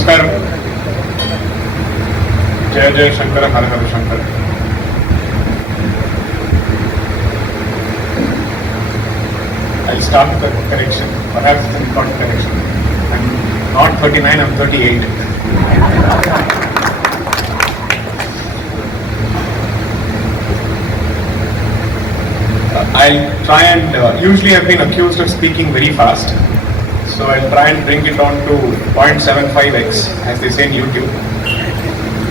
Namaskaram. Jai Jai Shankara, Hare Hare Shankara. I'll start with the correction. Perhaps it's an important correction. I'm not 39, I'm 38. I'll try and, usually I've been accused of speaking very fast. So I'll try and bring it down to 0.75x, as they say in YouTube,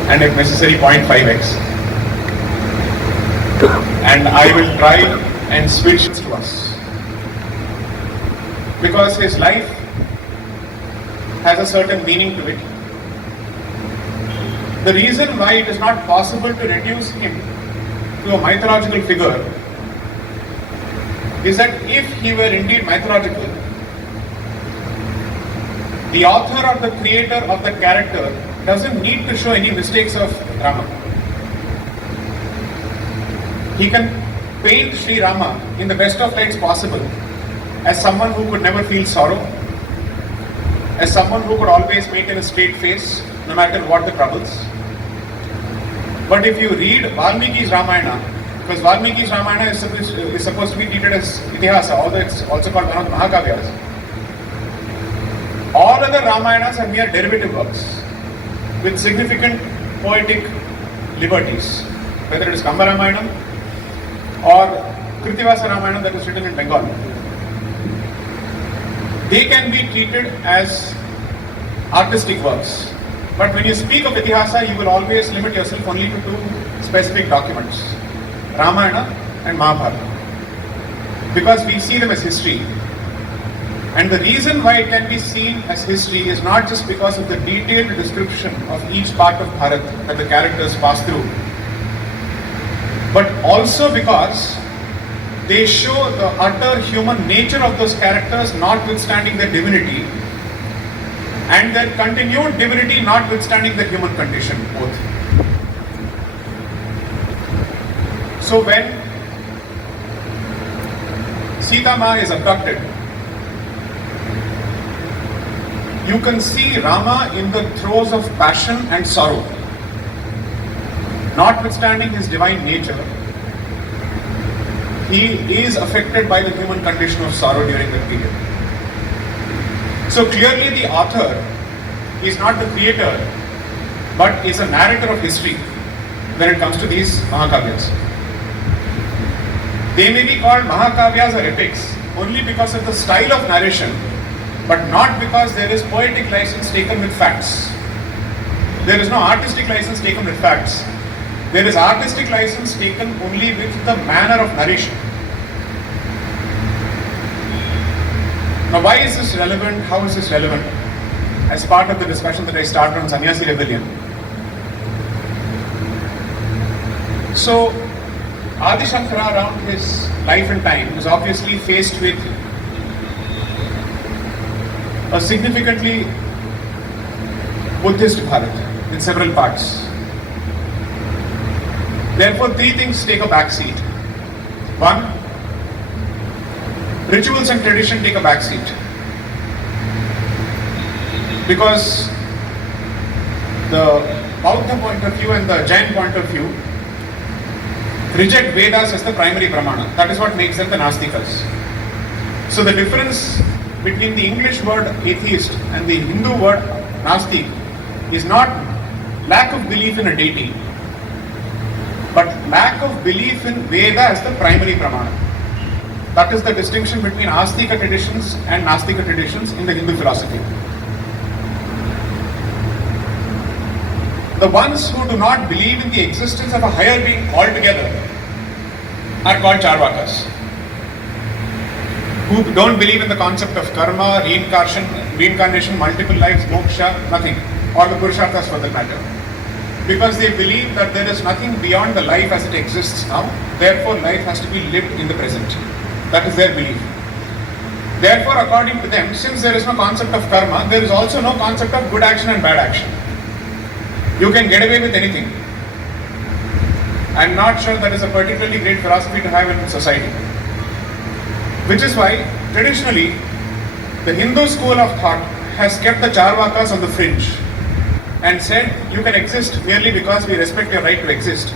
and if necessary 0.5x. And I will try and switch to us. Because his life has a certain meaning to it. The reason why it is not possible to reduce him to a mythological figure is that if he were indeed mythological, the author or the creator of the character doesn't need to show any mistakes of Rama. He can paint Sri Rama in the best of lights possible as someone who could never feel sorrow, as someone who could always maintain a straight face no matter what the troubles. But if you read Valmiki's Ramayana, because Valmiki's Ramayana is supposed to be treated as Itihasa, although it's also called one of the Mahakavyas, all other Ramayanas are mere derivative works with significant poetic liberties, whether it is Kamba Ramayana or Kritivasa Ramayana that was written in Bengal. They can be treated as artistic works. But when you speak of Itihasa, you will always limit yourself only to two specific documents, Ramayana and Mahabharata, because we see them as history. And the reason why it can be seen as history is not just because of the detailed description of each part of Bharat that the characters pass through, but also because they show the utter human nature of those characters notwithstanding their divinity, and their continued divinity notwithstanding the human condition, both. So when Sita Ma is abducted, you can see Rama in the throes of passion and sorrow. Notwithstanding his divine nature, he is affected by the human condition of sorrow during that period. So clearly the author is not the creator, but is a narrator of history when it comes to these Mahakavyas. They may be called Mahakavyas or epics only because of the style of narration, but not because there is poetic license taken with facts. There is no artistic license taken with facts. There is artistic license taken only with the manner of narration. Now, why is this relevant? How is this relevant? As part of the discussion that I started on Sannyasi rebellion. So, Aadi Sankara around his life and time was obviously faced with a significantly Buddhist Bharat in several parts. Therefore, three things take a back seat. One, rituals and tradition take a back seat. Because the Bauddha point of view and the Jain point of view reject Vedas as the primary pramana. That is what makes them the Nastikas. So the difference between the English word atheist and the Hindu word Nastik is not lack of belief in a deity, but lack of belief in Veda as the primary pramana. That is the distinction between Astika traditions and Nastika traditions in the Hindu philosophy. The ones who do not believe in the existence of a higher being altogether are called Charvakas. Who don't believe in the concept of karma, reincarnation, multiple lives, moksha, nothing, or the purusharthas for that matter. Because they believe that there is nothing beyond the life as it exists now, therefore life has to be lived in the present. That is their belief. Therefore, according to them, since there is no concept of karma, there is also no concept of good action and bad action. You can get away with anything. I am not sure that is a particularly great philosophy to have in society. Which is why, traditionally, the Hindu school of thought has kept the Charvakas on the fringe. and said you can exist merely because we respect your right to exist.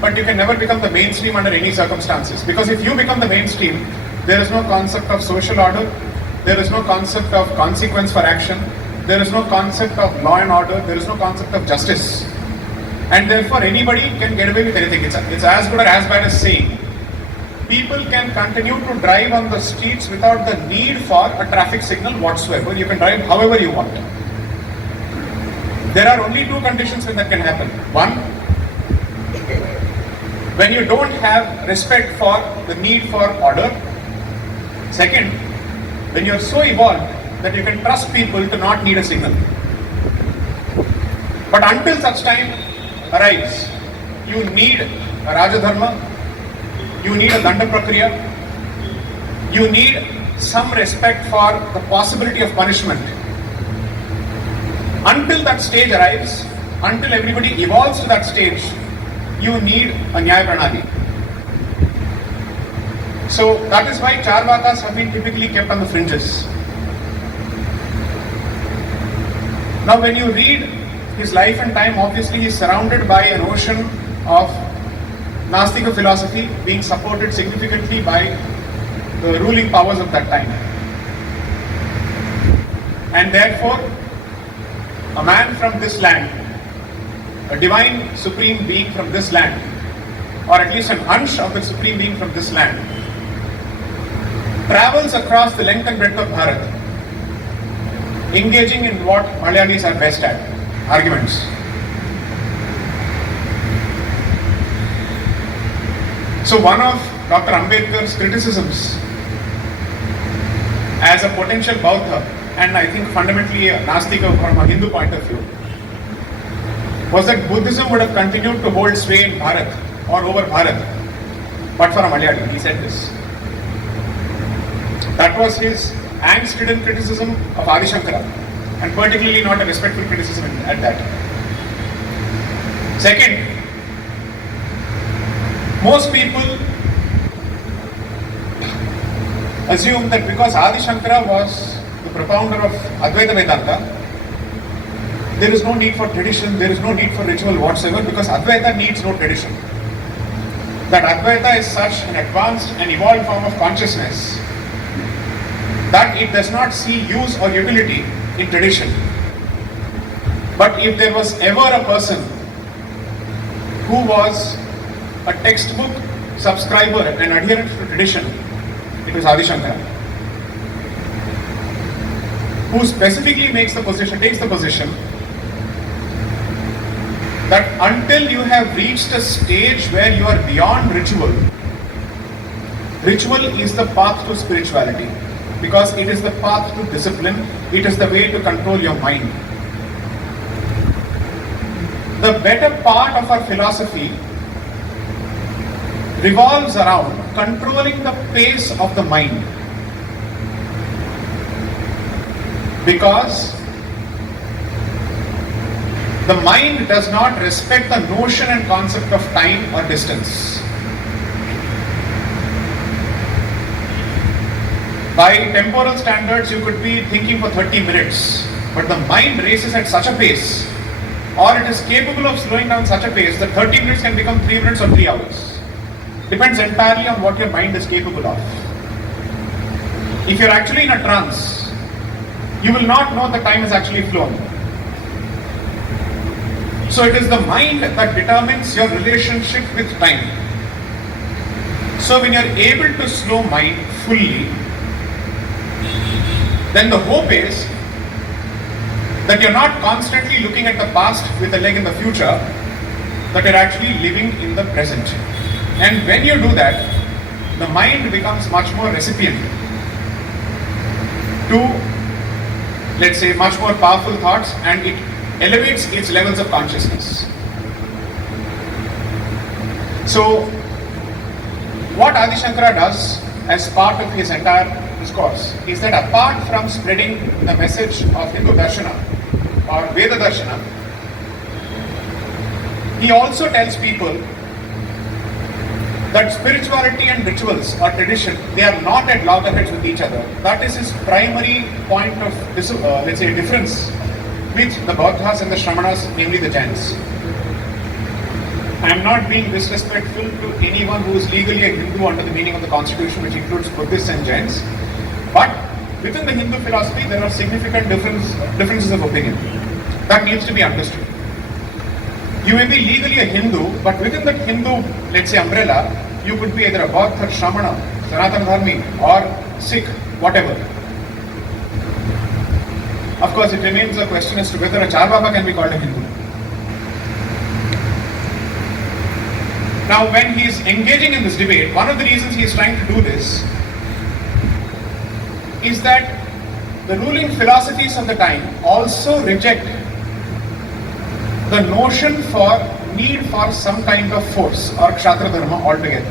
But you can never become the mainstream under any circumstances. Because if you become the mainstream, there is no concept of social order, there is no concept of consequence for action, there is no concept of law and order, there is no concept of justice. And therefore anybody can get away with anything. It's as good or as bad as saying people can continue to drive on the streets without the need for a traffic signal whatsoever. You can drive however you want. There are only two conditions when that can happen. One, when you don't have respect for the need for order. Second, when you are so evolved that you can trust people to not need a signal. But until such time arrives, you need a Raja Dharma, you need a Danda Prakriya, you need some respect for the possibility of punishment. Until that stage arrives, until everybody evolves to that stage, you need a Nyaya Pranali. So that is why Charvakas have been typically kept on the fringes. Now when you read his life and time, obviously he is surrounded by an ocean of Nastika philosophy being supported significantly by the ruling powers of that time. And therefore, a man from this land, a divine supreme being from this land, or at least an ansh of the supreme being from this land, travels across the length and breadth of Bharat, engaging in what Malayalis are best at, arguments. So one of Dr. Ambedkar's criticisms as a potential Bauddha, and I think fundamentally a Nastika from a Hindu point of view, was that Buddhism would have continued to hold sway in Bharat or over Bharat, but for a Malayali. He said this. That was his angst-ridden criticism of Aadi Sankara, and particularly not a respectful criticism at that. Second, most people assume that because Adi Sankara was the propounder of Advaita Vedanta, there is no need for tradition, there is no need for ritual whatsoever, because Advaita needs no tradition. That Advaita is such an advanced and evolved form of consciousness that it does not see use or utility in tradition. But if there was ever a person who was a textbook subscriber and adherent to tradition, it was Adi Sankara, who specifically takes the position that until you have reached a stage where you are beyond ritual, ritual is the path to spirituality, because it is the path to discipline, it is the way to control your mind. The better part of our philosophy revolves around controlling the pace of the mind, because the mind does not respect the notion and concept of time or distance. By temporal standards, you could be thinking for 30 minutes, but the mind races at such a pace, or it is capable of slowing down such a pace that 30 minutes can become 3 minutes or 3 hours. Depends entirely on what your mind is capable of. If you're actually in a trance, you will not know the time has actually flown. So it is the mind that determines your relationship with time. So when you're able to slow mind fully, then the hope is that you're not constantly looking at the past with a leg in the future, that you're actually living in the present. And when you do that, the mind becomes much more recipient to, let's say, much more powerful thoughts, and it elevates its levels of consciousness. So, what Adi Sankara does as part of his entire discourse is that apart from spreading the message of Hindu Darshana or Veda Darshana, he also tells people that spirituality and rituals or tradition, they are not at loggerheads with each other. That is his primary point of, let's say, difference with the Bauddhas and the Shramanas, namely the Jains. I am not being disrespectful to anyone who is legally a Hindu under the meaning of the constitution, which includes Buddhists and Jains. But within the Hindu philosophy, there are significant differences of opinion. That needs to be understood. You may be legally a Hindu, but within that Hindu, let's say, umbrella, you could be either a Bauddha, Shramana, Sanatana Dharmi, or Sikh, whatever. Of course, it remains a question as to whether a Charbaba can be called a Hindu. Now, when he is engaging in this debate, one of the reasons he is trying to do this is that the ruling philosophies of the time also reject the notion for need for some kind of force or Kshatriya Dharma altogether.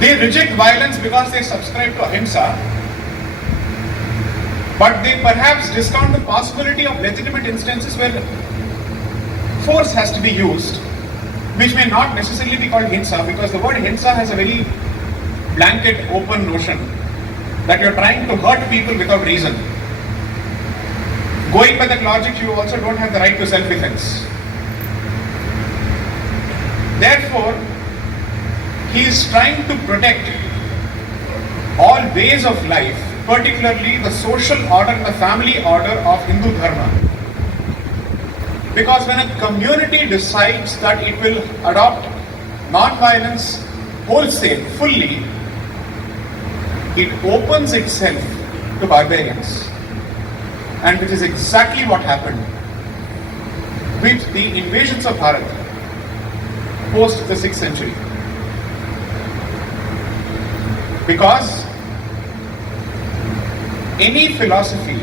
They reject violence because they subscribe to Ahimsa, but they perhaps discount the possibility of legitimate instances where force has to be used, which may not necessarily be called Hinsa, because the word Hinsa has a very blanket, open notion that you are trying to hurt people without reason. Going by that logic, you also don't have the right to self-defense. Therefore, he is trying to protect all ways of life, particularly the social order and the family order of Hindu Dharma. Because when a community decides that it will adopt non-violence wholesale, fully, it opens itself to barbarians. And which is exactly what happened with the invasions of Bharat post the 6th century. Because any philosophy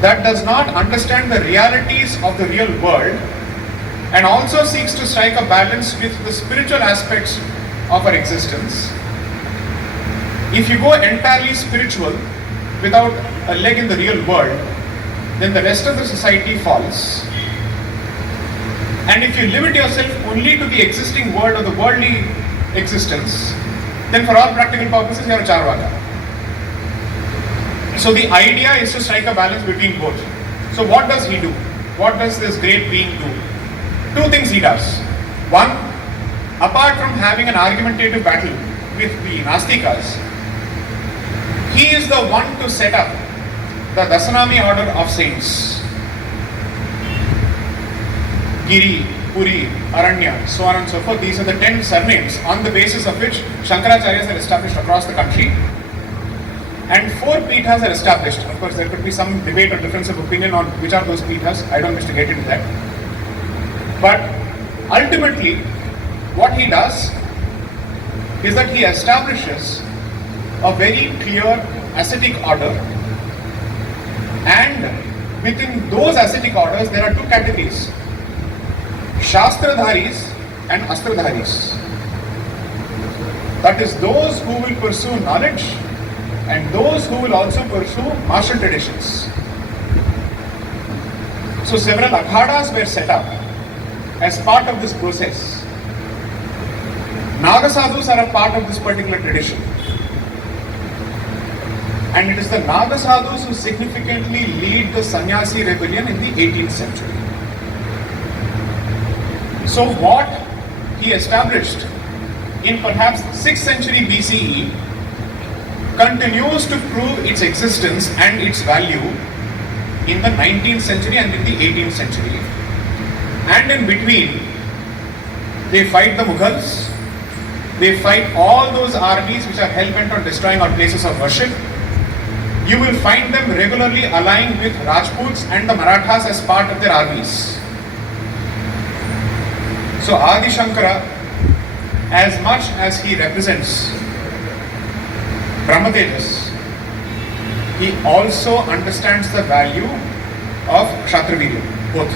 that does not understand the realities of the real world and also seeks to strike a balance with the spiritual aspects of our existence, if you go entirely spiritual without a leg in the real world, then the rest of the society falls. And if you limit yourself only to the existing world or the worldly existence, then for all practical purposes you are a Charvaka. So the idea is to strike a balance between both. So what does he do? What does this great being do? Two things he does. One, apart from having an argumentative battle with the Nastikas, he is the one to set up the Dasanami order of saints. Giri, Puri, Aranya, so on and so forth. These are the 10 surnames on the basis of which Shankaracharyas are established across the country. And 4 Pithas are established. Of course, there could be some debate or difference of opinion on which are those Pithas. I don't wish to get into that. But ultimately, what he does is that he establishes a very clear ascetic order, and within those ascetic orders there are 2 categories: Shastradharis and Astradharis. That is, those who will pursue knowledge and those who will also pursue martial traditions. So several akhadas were set up as part of this process. Nagasadhus are a part of this particular tradition. And it is the Nagasadhus who significantly lead the Sannyasi rebellion in the 18th century. So what he established in perhaps 6th century BCE continues to prove its existence and its value in the 19th century and in the 18th century. And in between, they fight the Mughals, they fight all those armies which are hell-bent on destroying our places of worship. You will find them regularly allying with Rajputs and the Marathas as part of their armies. So Aadi Sankara, as much as he represents Brahmatejas, he also understands the value of Kshatriya, both.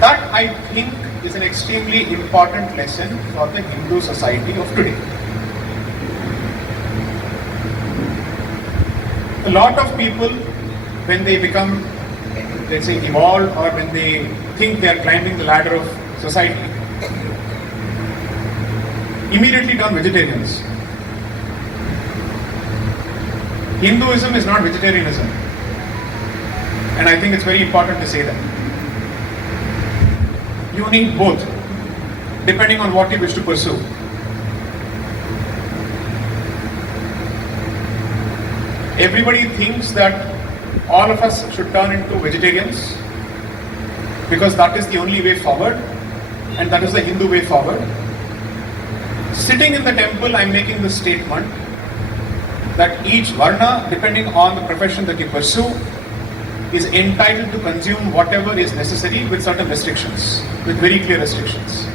That, I think, is an extremely important lesson for the Hindu society of today. A lot of people, when they become, let's say, evolved, or when they think they are climbing the ladder of society, immediately turn vegetarians. Hinduism is not vegetarianism. And I think it's very important to say that. You need both, depending on what you wish to pursue. Everybody thinks that all of us should turn into vegetarians because that is the only way forward and that is the Hindu way forward. Sitting in the temple, I'm making this statement that each varna, depending on the profession that you pursue, is entitled to consume whatever is necessary with certain restrictions, with very clear restrictions.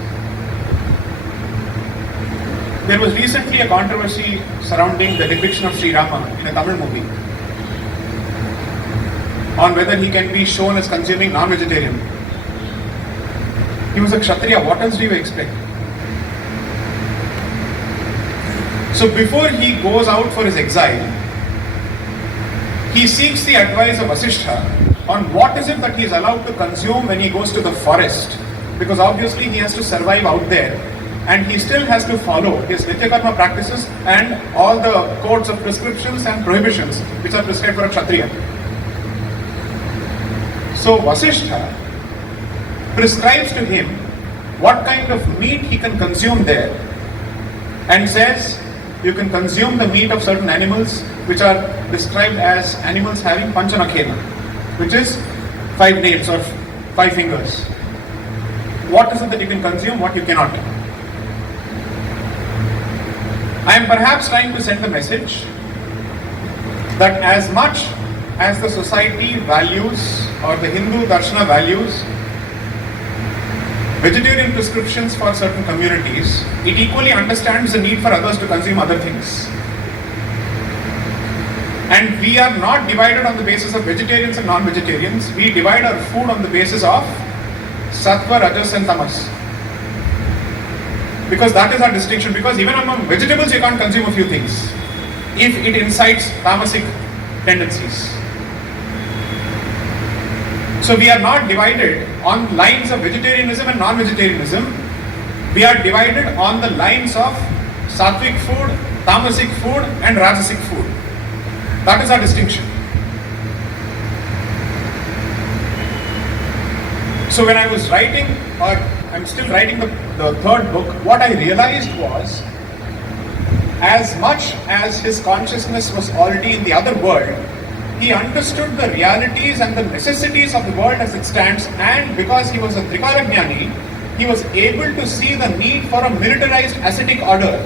There was recently a controversy surrounding the depiction of Sri Rama in a Tamil movie on whether he can be shown as consuming non-vegetarian. He was a Kshatriya, what else do you expect? So before he goes out for his exile, he seeks the advice of Vasishtha on what is it that he is allowed to consume when he goes to the forest, because obviously he has to survive out there and he still has to follow his Nitya Karma practices and all the codes of prescriptions and prohibitions which are prescribed for a Kshatriya. So Vasishtha prescribes to him what kind of meat he can consume there and says you can consume the meat of certain animals which are described as animals having panchanakhena, which is 5 nails or 5 fingers. What is it that you can consume, what you cannot? I am perhaps trying to send a message that as much as the society values or the Hindu Darshana values vegetarian prescriptions for certain communities, it equally understands the need for others to consume other things. And we are not divided on the basis of vegetarians and non-vegetarians. We divide our food on the basis of sattva, rajas and tamas. Because that is our distinction. Because even among vegetables you can't consume a few things if it incites tamasic tendencies. So we are not divided on lines of vegetarianism and non-vegetarianism. We are divided on the lines of sattvic food, tamasic food and rajasic food. That is our distinction. So when I was writing, or I'm still writing the third book, what I realized was, as much as his consciousness was already in the other world, he understood the realities and the necessities of the world as it stands, and because he was a Trikarajnani, he was able to see the need for a militarized ascetic order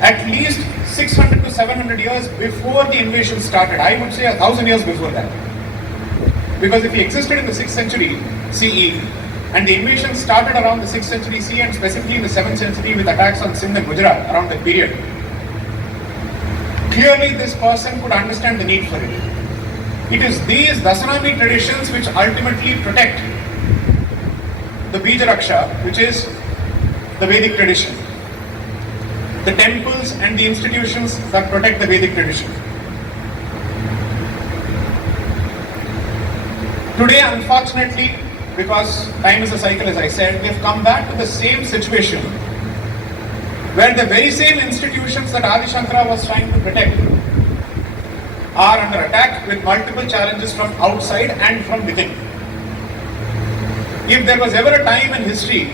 at least 600 to 700 years before the invasion started. I would say 1,000 years before that. Because if he existed in the 6th century CE, and the invasion started around the 6th century CE and specifically in the 7th century with attacks on Sindh and Gujarat around that period, clearly this person could understand the need for it. It is these Dasanami traditions which ultimately protect the Bija Raksha, which is the Vedic tradition. The temples and the institutions that protect the Vedic tradition. Today, unfortunately, because time is a cycle, as I said, we have come back to the same situation where the very same institutions that Aadi Sankara was trying to protect are under attack with multiple challenges from outside and from within. If there was ever a time in history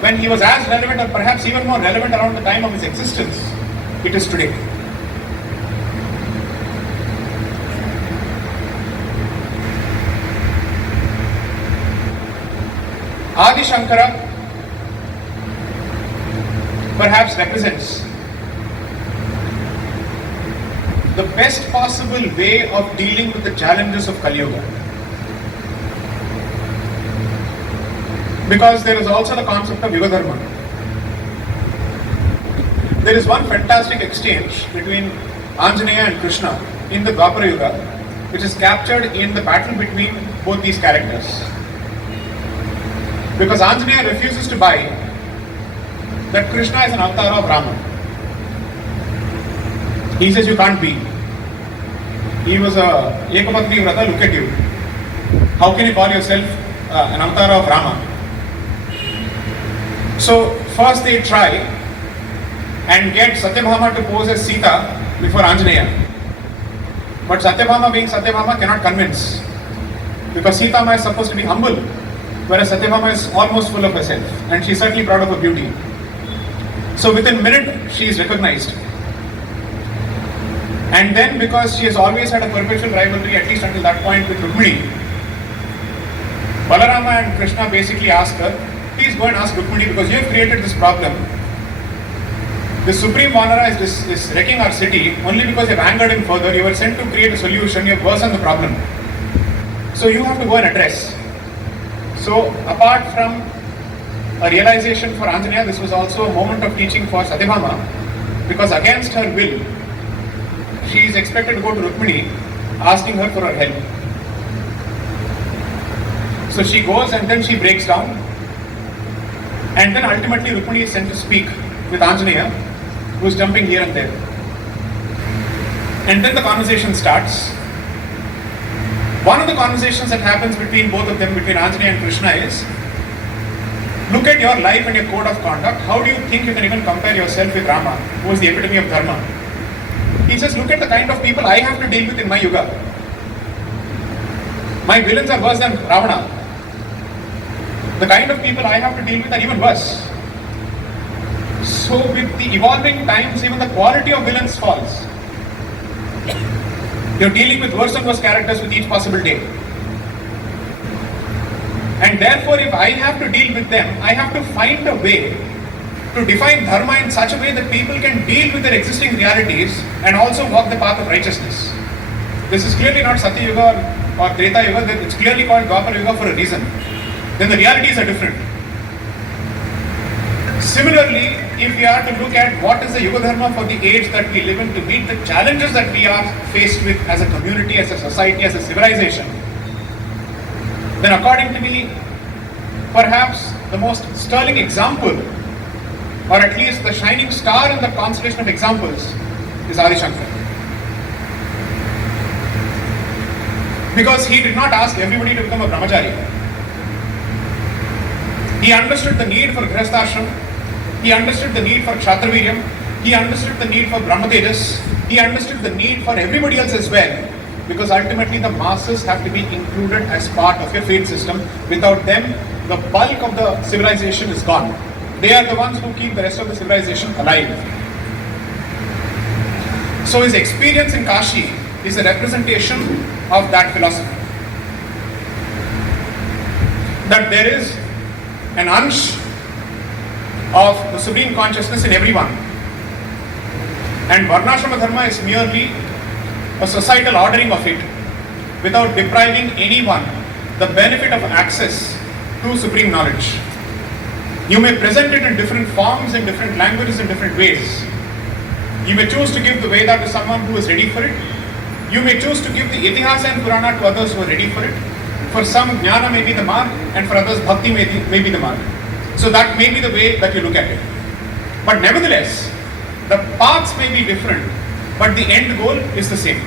when he was as relevant or perhaps even more relevant around the time of his existence, it is today. Aadi Sankara perhaps represents the best possible way of dealing with the challenges of Kali Yuga. Because there is also the concept of Yuga Dharma. There is one fantastic exchange between Anjaneya and Krishna in the Dwapara Yuga, which is captured in the battle between both these characters. Because Anjaneya refuses to buy that Krishna is an avatar of Rama. He says you can't be. He was a Ekapatni Vrata, look at you. How can you call yourself an avatar of Rama? So first they try and get Satyabhama to pose as Sita before Anjaneya. But Satyabhama, being Satyabhama, cannot convince. Because Sita Ma is supposed to be humble, whereas Satyabhama is almost full of herself, and she is certainly proud of her beauty. So within a minute, she is recognized. And then, because she has always had a perpetual rivalry, at least until that point, with Rukmini, Balarama and Krishna basically ask her, please go and ask Rukmini, because you have created this problem. The Supreme Vanara is wrecking our city only because you have angered him further. You were sent to create a solution, you have worsened the problem. So you have to go and address. So apart from a realization for Anjaneya, this was also a moment of teaching for Satyabhama, because against her will, she is expected to go to Rukmini asking her for her help. So she goes and then she breaks down, and then ultimately Rukmini is sent to speak with Anjaneya, who is jumping here and there. And then the conversation starts. One of the conversations that happens between both of them, between Anjaneya and Krishna, is, look at your life and your code of conduct. How do you think you can even compare yourself with Rama, who is the epitome of Dharma? He says, look at the kind of people I have to deal with in my yuga. My villains are worse than Ravana. The kind of people I have to deal with are even worse. So with the evolving times, even the quality of villains falls. You're dealing with worse and worse characters with each possible day. And therefore, if I have to deal with them, I have to find a way to define Dharma in such a way that people can deal with their existing realities and also walk the path of righteousness. This is clearly not Satya Yuga or Treta Yuga, it's clearly called Dwapara Yuga for a reason. Then the realities are different. Similarly, if we are to look at what is the Yuga Dharma for the age that we live in, to meet the challenges that we are faced with as a community, as a society, as a civilization, then according to me, perhaps the most sterling example, or at least the shining star in the constellation of examples, is Aadi Sankara. Because he did not ask everybody to become a brahmachari. He understood the need for grihasthashram, he understood the need for kshatraviryam, he understood the need for brahmatejas, he understood the need for everybody else as well, because ultimately the masses have to be included as part of your faith system. Without them, the bulk of the civilization is gone. They are the ones who keep the rest of the civilization alive. So his experience in Kashi is a representation of that philosophy. That there is an ansh of the supreme consciousness in everyone. And Varnashrama Dharma is merely a societal ordering of it, without depriving anyone the benefit of access to supreme knowledge. You may present it in different forms, in different languages, in different ways. You may choose to give the Veda to someone who is ready for it. You may choose to give the Itihasa and Purana to others who are ready for it. For some, Jnana may be the mark, and for others, Bhakti may be the mark. So that may be the way that you look at it. But nevertheless, the paths may be different, but the end goal is the same.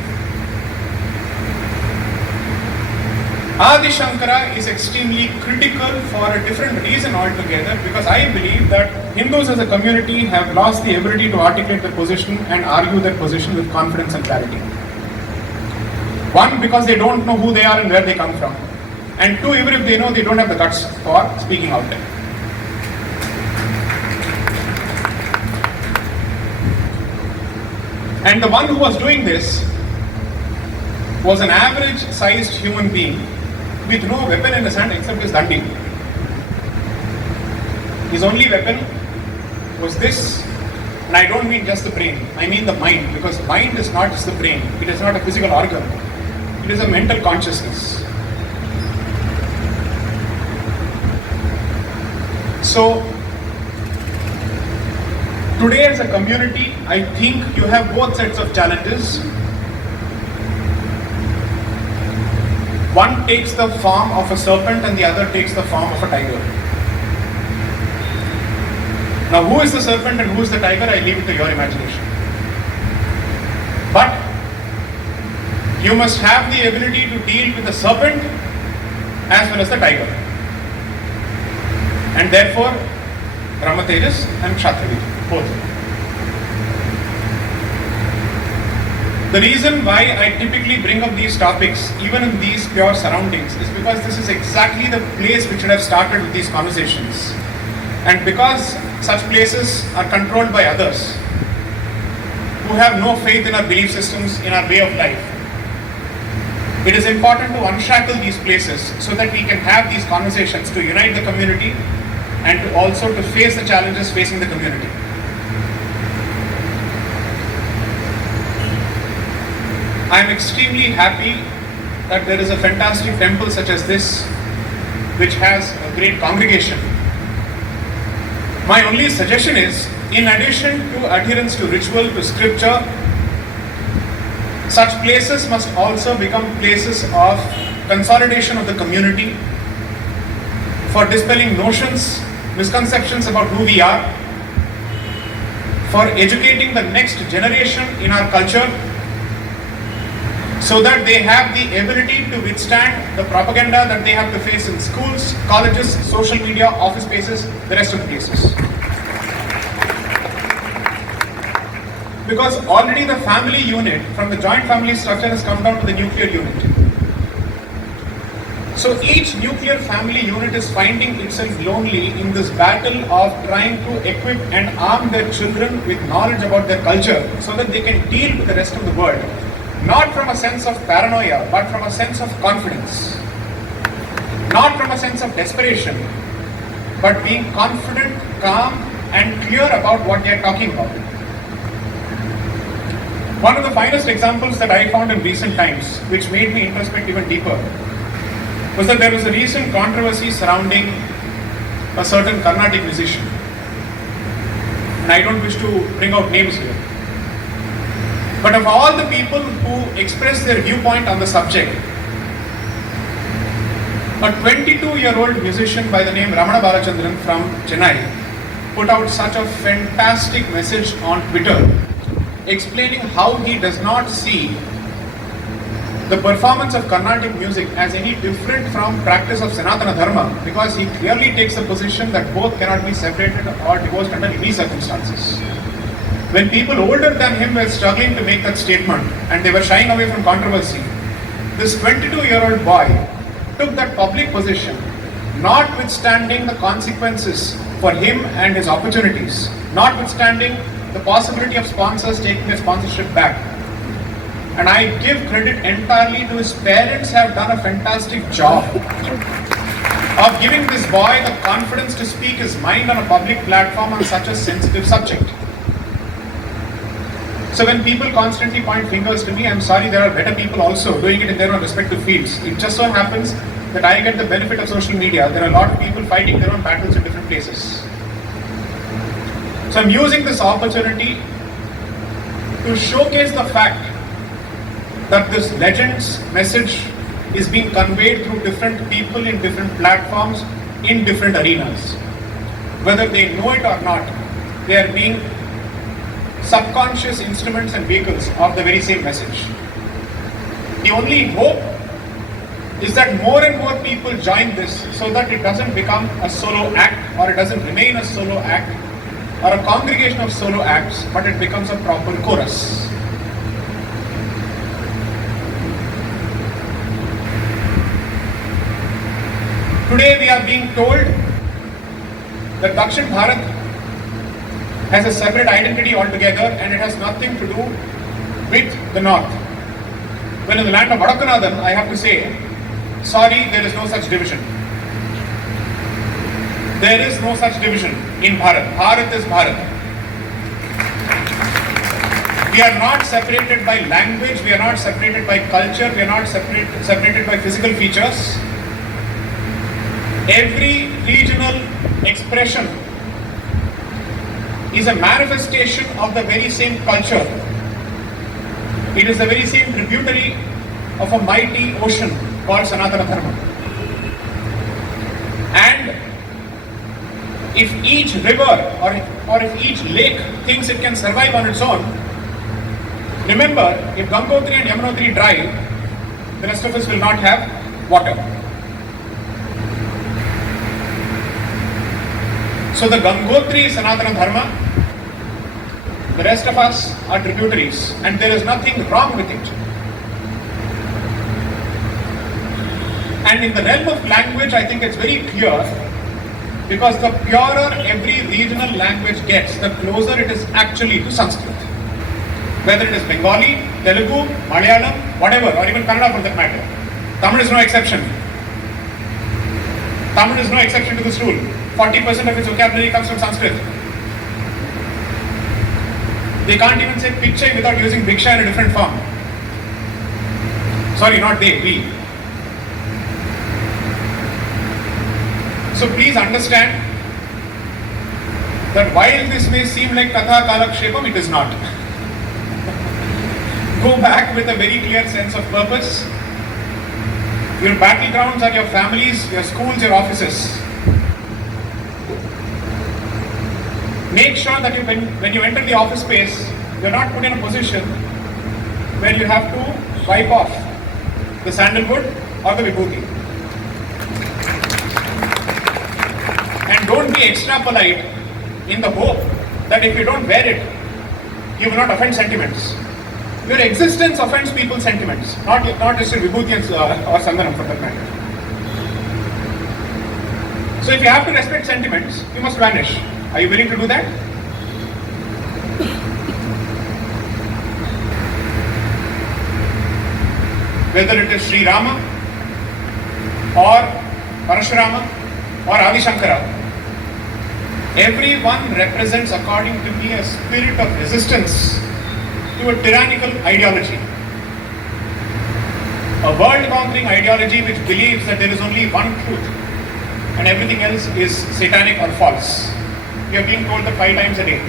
Aadi Sankara is extremely critical for a different reason altogether, because I believe that Hindus as a community have lost the ability to articulate their position and argue their position with confidence and clarity. One, because they don't know who they are and where they come from. And two, even if they know, they don't have the guts for speaking out there. And the one who was doing this was an average sized human being with no weapon in his hand except his dandi. His only weapon was this, and I don't mean just the brain, I mean the mind, because mind is not just the brain, it is not a physical organ, it is a mental consciousness. So, today as a community, I think you have both sets of challenges. One takes the form of a serpent and the other takes the form of a tiger. Now, who is the serpent and who is the tiger, I leave it to your imagination. But you must have the ability to deal with the serpent as well as the tiger. And therefore, Brahmatejas and Kshatriya, both. The reason why I typically bring up these topics, even in these pure surroundings, is because this is exactly the place which should have started with these conversations. And because such places are controlled by others who have no faith in our belief systems, in our way of life, it is important to unshackle these places so that we can have these conversations to unite the community and to also to face the challenges facing the community. I am extremely happy that there is a fantastic temple such as this, which has a great congregation. My only suggestion is, in addition to adherence to ritual, to scripture, such places must also become places of consolidation of the community, for dispelling notions, misconceptions about who we are, for educating the next generation in our culture, so that they have the ability to withstand the propaganda that they have to face in schools, colleges, social media, office spaces, the rest of the places. Because already the family unit from the joint family structure has come down to the nuclear unit. So each nuclear family unit is finding itself lonely in this battle of trying to equip and arm their children with knowledge about their culture so that they can deal with the rest of the world. Not from a sense of paranoia, but from a sense of confidence. Not from a sense of desperation, but being confident, calm, and clear about what they are talking about. One of the finest examples that I found in recent times, which made me introspect even deeper, was that there was a recent controversy surrounding a certain Carnatic musician. And I don't wish to bring out names here. But of all the people who expressed their viewpoint on the subject, a 22-year-old musician by the name Ramana Balachandran from Chennai put out such a fantastic message on Twitter explaining how he does not see the performance of Carnatic music as any different from practice of Sanatana Dharma, because he clearly takes the position that both cannot be separated or divorced under any circumstances. When people older than him were struggling to make that statement and they were shying away from controversy, this 22-year-old boy took that public position, notwithstanding the consequences for him and his opportunities, notwithstanding the possibility of sponsors taking their sponsorship back. And I give credit entirely to his parents, have done a fantastic job of giving this boy the confidence to speak his mind on a public platform on such a sensitive subject. So when people constantly point fingers to me, I'm sorry, there are better people also doing it in their own respective fields. It just so happens that I get the benefit of social media. There are a lot of people fighting their own battles in different places. So I'm using this opportunity to showcase the fact that this legend's message is being conveyed through different people in different platforms, in different arenas. Whether they know it or not, they are being subconscious instruments and vehicles of the very same message. The only hope is that more and more people join this so that it doesn't become a solo act, or it doesn't remain a solo act or a congregation of solo acts, but it becomes a proper chorus. Today we are being told that Dakshin Bharat has a separate identity altogether and it has nothing to do with the North. Well, in the land of Vadakanathan, I have to say, sorry, there is no such division. There is no such division in Bharat. Bharat is Bharat. We are not separated by language, we are not separated by culture, we are not separated by physical features. Every regional expression is a manifestation of the very same culture. It is the very same tributary of a mighty ocean called Sanatana Dharma. And if each river or if each lake thinks it can survive on its own, remember, if Gangotri and Yamunotri dry, the rest of us will not have water. So the Gangotri is Sanatana Dharma, The rest of us are tributaries, and there is nothing wrong with it. And in the realm of language, I think it's very clear, because the purer every regional language gets, the closer it is actually to Sanskrit. Whether it is Bengali, Telugu, Malayalam, whatever, or even Kannada for that matter. Tamil is no exception. Tamil is no exception to this rule. 40% of its vocabulary comes from Sanskrit. They can't even say picture without using Bhiksha in a different form. Sorry, not they, we. So please understand that while this may seem like Katha Kalakshepam, it is not. Go back with a very clear sense of purpose. Your battlegrounds are your families, your schools, your offices. Make sure that when you enter the office space, you're not put in a position where you have to wipe off the sandalwood or the vibhuti. And don't be extra polite in the hope that if you don't wear it, you will not offend sentiments. Your existence offends people's sentiments, not just your vibhuti or sandanam for that matter. So if you have to respect sentiments, you must vanish. Are you willing to do that? Whether it is Sri Rama or Parashurama or Aadi Sankara, everyone represents, according to me, a spirit of resistance to a tyrannical ideology. A world-conquering ideology which believes that there is only one truth and everything else is satanic or false. We are being told that 5 times a day.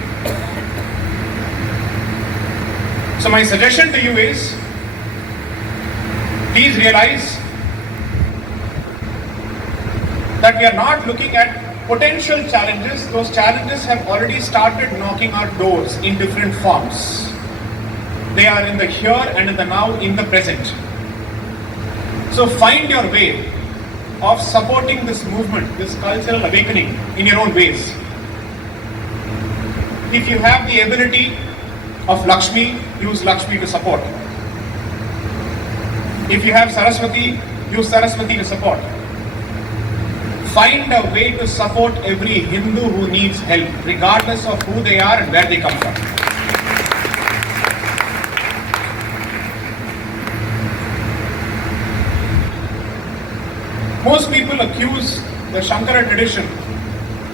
So my suggestion to you is, please realize that we are not looking at potential challenges. Those challenges have already started knocking our doors in different forms. They are in the here and in the now, in the present. So find your way of supporting this movement, this cultural awakening in your own ways. If you have the ability of Lakshmi, use Lakshmi to support. If you have Saraswati, use Saraswati to support. Find a way to support every Hindu who needs help, regardless of who they are and where they come from. Most people accuse the Shankara tradition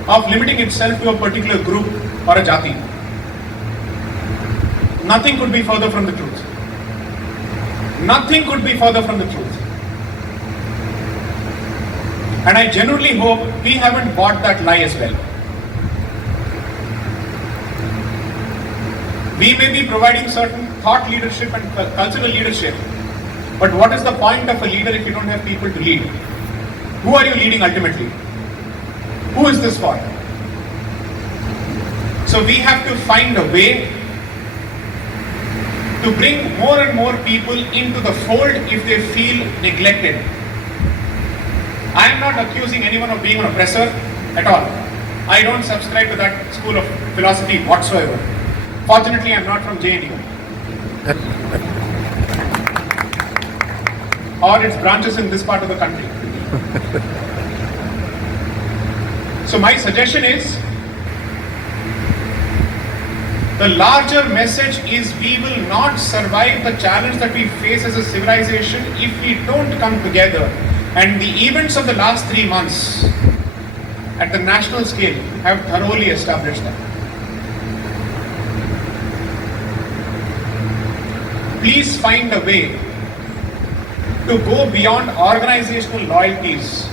of limiting itself to a particular group or a jati. Nothing could be further from the truth. Nothing could be further from the truth. And I genuinely hope we haven't bought that lie as well. We may be providing certain thought leadership and cultural leadership, but what is the point of a leader if you don't have people to lead? Who are you leading ultimately? Who is this for? So we have to find a way to bring more and more people into the fold if they feel neglected. I am not accusing anyone of being an oppressor at all. I don't subscribe to that school of philosophy whatsoever. Fortunately, I am not from JNU or its branches in this part of the country. So my suggestion is, the larger message is we will not survive the challenge that we face as a civilization if we don't come together. And the events of the last 3 months at the national scale have thoroughly established that. Please find a way to go beyond organizational loyalties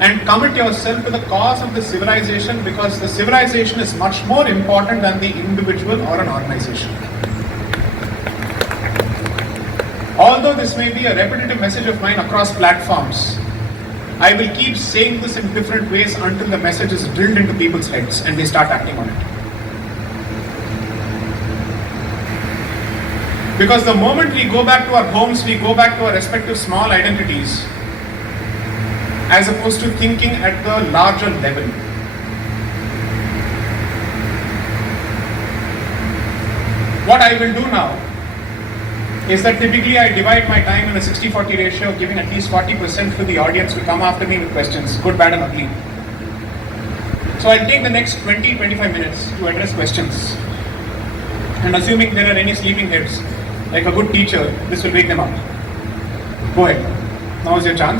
and commit yourself to the cause of the civilization, because the civilization is much more important than the individual or an organization. Although this may be a repetitive message of mine across platforms, I will keep saying this in different ways until the message is drilled into people's heads and they start acting on it. Because the moment we go back to our homes, we go back to our respective small identities, as opposed to thinking at the larger level. what I will do now is that typically I divide my time in a 60-40 ratio, giving at least 40% to the audience to come after me with questions, good, bad and ugly. So I'll take the next 20-25 minutes to address questions. And assuming there are any sleeping heads, like a good teacher, this will wake them up. Go ahead. Now is your chance.